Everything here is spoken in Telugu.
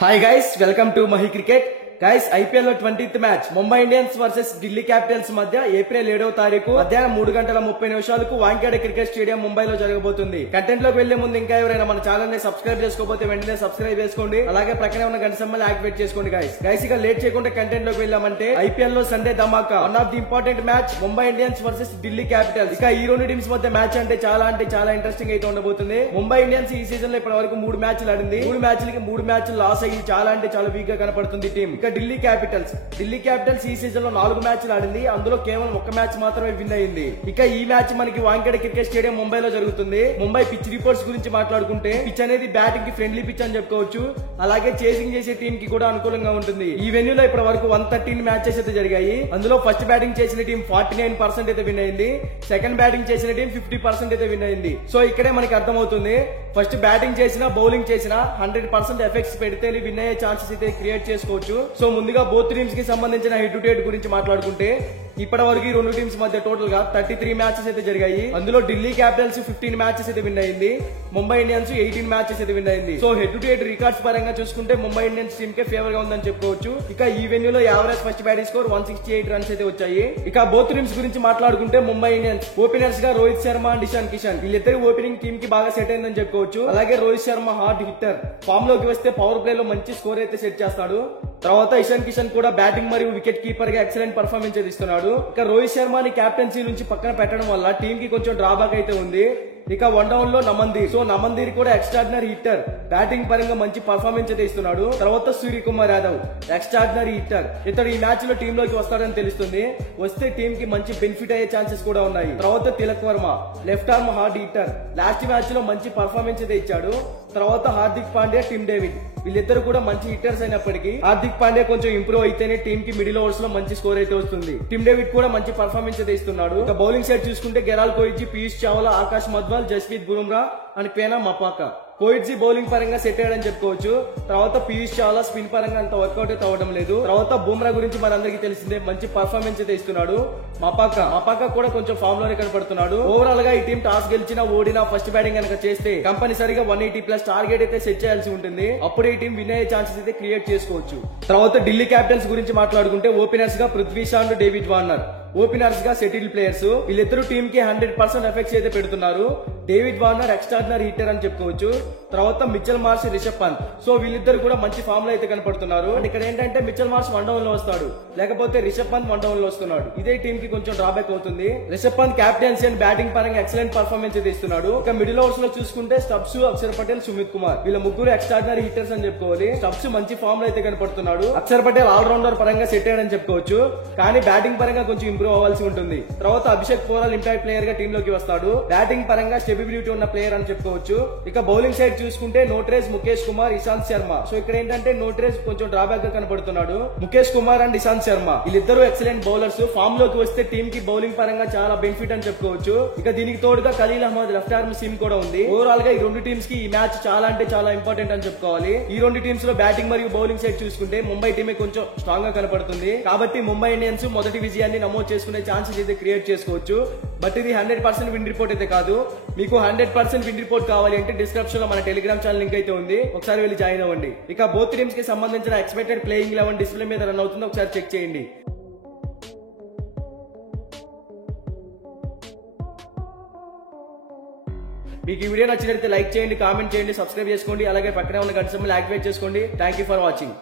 Hi guys, welcome to Mahi cricket. Guys, IPL లో 20th match Mumbai Indians versus Delhi Capitals మధ్య ఏప్రిల్ 7వ తారీఖు మధ్యాహ్నం 3:30 వాంఖేడే క్రికెట్ స్టేడియం ముంబైలో జరగబోతుంది. కంటెంట్ లోకి వెళ్లే ముందు ఇంకా ఎవరైనా మన ఛానల్ ని సబ్స్క్రైబ్ చేసుకోకపోతే వెంటనే సబ్స్క్రైబ్ చేసుకోండి. అలాగే ప్రక్కనే ఉన్న గంట సింబల్ యాక్టివేట్ చేసుకోండి. గైస్ ఇక లేట్ చేయకుండా కంటెంట్ లోకి వెళ్ళామంటే ఐపీఎల్ లో Sunday Dhamaka one of the important match Mumbai Indians versus Delhi Capitals. ఇక ఈ రెండు టీమ్స్ మధ్య మ్యాచ్ అంటే చాలా ఇంట్రెస్టింగ్ అయితే ఉండబోతుంది. ముంబై ఇండియన్స్ ఈ సీజన్ లో ఇప్పటి వరకు 3 మ్యాచ్లు ఆడింది. 3 మ్యాచ్లకి 3 మ్యాచ్లు లాస్ అయ్యి చాలా వీక్ గా కనపడుతుంది టీం. ఇక ఢిల్లీ క్యాపిటల్స్ ఈ సీజన్ లో 4 మ్యాచ్లు ఆడింది. అందులో కేవలం 1 మ్యాచ్ మాత్రమే విన్ అయింది. ఇక ఈ మ్యాచ్ మనకి వాంఖేడే క్రికెట్ స్టేడియం ముంబైలో జరుగుతుంది. ముంబై పిచ్ రిపోర్ట్స్ గురించి మాట్లాడుకుంటే పిచ్ అనేది బ్యాటింగ్ కి ఫ్రెండ్లీ పిచ్ అని చెప్పుకోవచ్చు. అలాగే చేసింగ్ చేసే టీం కి కూడా అనుకూలంగా ఉంటుంది. ఈ వెన్యూలో ఇప్పటి వరకు 113 మ్యాచెస్ అయితే జరిగాయి. అందులో ఫస్ట్ బ్యాటింగ్ చేసిన టీం 49% అయితే విన్ అయింది. సెకండ్ బ్యాటింగ్ చేసిన టీం 50% అయితే విన్ అయింది. సో ఇక్కడే మనకి అర్థమవుతుంది, ఫస్ట్ బ్యాటింగ్ చేసినా బౌలింగ్ చేసినా 100% ఎఫెక్ట్స్ పెడితే విన్ అయ్యే ఛాన్సెస్ అయితే క్రియేట్ చేసుకోవచ్చు. సో ముందుగా బోత్ టీమ్స్ కి సంబంధించిన హెడ్ టు హెడ్ గురించి మాట్లాడుకుంటే ఇప్పటి వరకు ఈ రెండు టీమ్స్ మధ్య టోటల్ గా 33 మ్యాచెస్ అయితే జరిగాయి. అందులో ఢిల్లీ క్యాపిటల్స్ 15 మ్యాచెస్ అయితే విన్ అయింది. ముంబై ఇండియన్స్ 18 మ్యాచెస్ అయితే విన్ అయింది. So head to head records పరంగా చూసుకుంటే ముంబై ఇండియన్స్ టీమ్ కే ఫేవర్ గా ఉందని చెప్పుకోవచ్చు. ఇక ఈ వెన్యూలో average first batting score 168 runs అయితే వచ్చాయి. ఇక బోత్ టీమ్స్ గురించి మాట్లాడుకుంటే ముంబై ఇండియన్స్ ఓపెనర్స్ గా రోహిత్ శర్మ అండ్ ఇషాన్ కిషన్ వీళ్ళిద్దరు ఓపెనింగ్ టీమ్ కి బాగా సెట్ అయిందని చెప్పుకోవచ్చు. అలాగే Rohit Sharma hard hitter, form లోకి వస్తే పవర్ ప్లే లో మంచి స్కోర్ అయితే సెట్ చేస్తాడు. తర్వాత ఇషాన్ కిషన్ కూడా బ్యాటింగ్ మరియు వికెట్ కీపర్ గా ఎక్సలెంట్ పర్ఫార్మెన్స్ ఇస్తున్నాడు. ఇక రోహిత్ శర్మని కెప్టెన్సీ నుంచి పక్కన పెట్టడం వల్ల టీం కి కొంచెం డ్రాబ్యాక్ అయితే ఉంది. ఇక 1 డౌన్ లో నమందీర్ కూడా ఎక్స్ట్రాడినరీ హిట్టర్, బ్యాటింగ్ పరంగా మంచి పర్ఫార్మెన్స్ అయితే ఇస్తున్నాడు. తర్వాత సూర్యకుమార్ యాదవ్ ఎక్స్ట్రాడినరీ హిట్టర్, ఇతడు ఈ మ్యాచ్ లో టీమ్ లోకి వస్తాడని తెలుస్తుంది. వస్తే టీం కి మంచి బెనిఫిట్ అయ్యే ఛాన్సెస్ కూడా ఉన్నాయి. తర్వాత Tilak Varma left arm hard hitter, last match లో మంచి పర్ఫార్మెన్స్ అయితే ఇచ్చాడు. తర్వాత హార్దిక్ పాండ్యా, టిమ్ డేవిడ్ వీళ్ళిద్దరు కూడా మంచి హిట్టర్స్ అయినప్పటికీ హార్దిక్ పాండ్యా కొంచెం ఇంప్రూవ్ అయితేనే టీం కి మిడిల్ ఓవర్స్ లో మంచి స్కోర్ అయితే వస్తుంది. టిమ్ డేవిడ్ కూడా మంచి పర్ఫార్మెన్స్ అయితే ఇస్తున్నాడు. ఇక బౌలింగ్ సైడ్ చూసుకుంటే గెరాల్ Coetzee, Piyush Chawla, Akash Madhwal, Jasprit Bumrah and Kwena Maphaka. Coetzee bowling పరంగా సెట్ అయ్యాడని చెప్పుకోవచ్చు. తర్వాత పీయూష్ చావ్లా స్పిన్ పరంగా అంత వర్కౌట్ అయితే అవ్వడం లేదు. తర్వాత బుమ్రా గురించి మనందరికీ తెలిసిందే, మంచి పర్ఫార్మెన్స్ అయితే ఇస్తున్నాడు. మపాకా కూడా కొంచెం ఫామ్ లోనే కనపడుతున్నాడు. ఓవరాల్ గా ఈ టీం టాస్ గెలిచినా ఓడినా ఫస్ట్ బ్యాటింగ్ కనుక చేస్తే కంపల్సరీగా 180+ టార్గెట్ అయితే సెట్ చేయాల్సి ఉంటుంది. అప్పుడు ఈ టీం విన్ అయ్యే ఛాన్సెస్ అయితే క్రియేట్ చేసుకోవచ్చు. తర్వాత ఢిల్లీ క్యాపిటల్స్ గురించి మాట్లాడుకుంటే ఓపెనర్స్ గా Prithvi Shah and David Warner, openers గా సెటిల్ ప్లేయర్స్ వీళ్ళిద్దరు టీమ్ కి 100% ఎఫెక్ట్స్ అయితే పెడుతున్నారు. డేవిడ్ వార్నర్ ఎక్స్ట్రాడినరీ హిట్టర్ అని చెప్పుకోవచ్చు. తర్వాత Mitchell Marsh, Rishabh Pant, so వీళ్ళిద్దరు కూడా మంచి ఫామ్ లో అయితే కనపడుతున్నారు. ఇక్కడ ఏంటంటే మిచెల్ మార్ష్ 1 డౌన్ లో వస్తాడు, లేకపోతే రిషబ్ పంత్ 1 డౌన్ లో వస్తున్నాడు. ఇదే టీం కి కొంచెం డ్రాబ్యాక్ అవుతుంది. Rishabh Pant captaincy and batting పరంగా ఎక్సలెంట్ పర్ఫార్మెన్స్ అయితే ఇస్తున్నాడు. ఇక మిడిల్ ఓవర్స్ లో చూసుకుంటే స్టబ్స్, అక్షర్ పటేల్, సుమిత్ కుమార్ వీళ్ళ ముగ్గురు ఎక్స్ట్రాడినరీ హిట్టర్స్ అని చెప్పుకోవాలి. స్టబ్స్ మంచి ఫామ్ లో అయితే కనపడుతున్నాడు. అక్షర్ పటేల్ ఆల్రౌండర్ పరంగా సెట్ అయ్యాడని చెప్పుకోవచ్చు. కానీ బ్యాటింగ్ పరంగా కొంచెం ఇంప్రూవ్ అవ్వాల్సి ఉంటుంది. తర్వాత అభిషేక్ పోరాల్ ఇంపాక్ట్ ప్లేయర్ గా టీమ్ లోకి వస్తాడు. బ్యాటింగ్ పరంగా స్టెబిలిటీ ఉన్న ప్లేయర్ అని చెప్పుకోవచ్చు. ఇక బౌలింగ్ సైడ్ చూసుకుంటే నోట్రేజ్, ముఖేష్ కుమార్, ఇషాంత్ శర్మ. సో ఇక్కడ ఏంటంటే నోట్రేజ్ కొంచెం డ్రాబ్యాక్ గా కనపడుతున్నాడు. ముఖేష్ కుమార్ అండ్ ఇషాంత్ శర్మ వీళ్ళిద్దరూ ఎక్సలెంట్ బౌలర్స్. ఫామ్ లోకి వస్తే టీమ్ కి బౌలింగ్ పరంగా చాలా బెనిఫిట్ అని చెప్పుకోవచ్చు. ఇక దీనికి తోడుగా Khaleel Ahmed left arm seam కూడా ఉంది. ఓవరాల్ గా ఈ రెండు టీమ్స్ కి ఈ మ్యాచ్ చాలా ఇంపార్టెంట్ అని చెప్పుకోవాలి. ఈ రెండు టీమ్స్ లో బ్యాటింగ్ మరియు బౌలింగ్ సైడ్ చూసుకుంటే ముంబై టీమే కొంచెం స్ట్రాంగ్ గా కనపడుతుంది. కాబట్టి ముంబై ఇండియన్స్ మొదటి విజయాన్ని నమోదు చేసుకునే ఛాన్సెస్ అయితే క్రియేట్ చేసుకోవచ్చు. బట్ ఇది 100% విన్ రిపోర్ట్ అయితే కాదు. మీకు 100% విన్ రిపోర్ట్ కావాలి అంటే డిస్క్రిప్షన్ లో మన టెలిగ్రామ్ ఛానల్ లింక్ అయితే ఉంది, ఒకసారి వెళ్ళి జాయిన్ అవ్వండి. ఇక బోత్ టీమ్స్ కి సంబంధించిన ఎక్స్పెక్టెడ్ ప్లేయింగ్ 11 డిస్ప్లే మీద రన్ అవుతుందో ఒకసారి చెక్ చేయండి. మీకు ఈ వీడియో నచ్చినట్లయితే లైక్ చేయండి, కామెంట్ చేయండి, సబ్స్క్రైబ్ చేసుకోండి. అలాగే పక్కనే ఉన్న గంట సింబల్ యాక్టివేట్ చేసుకోండి. Thank you for watching.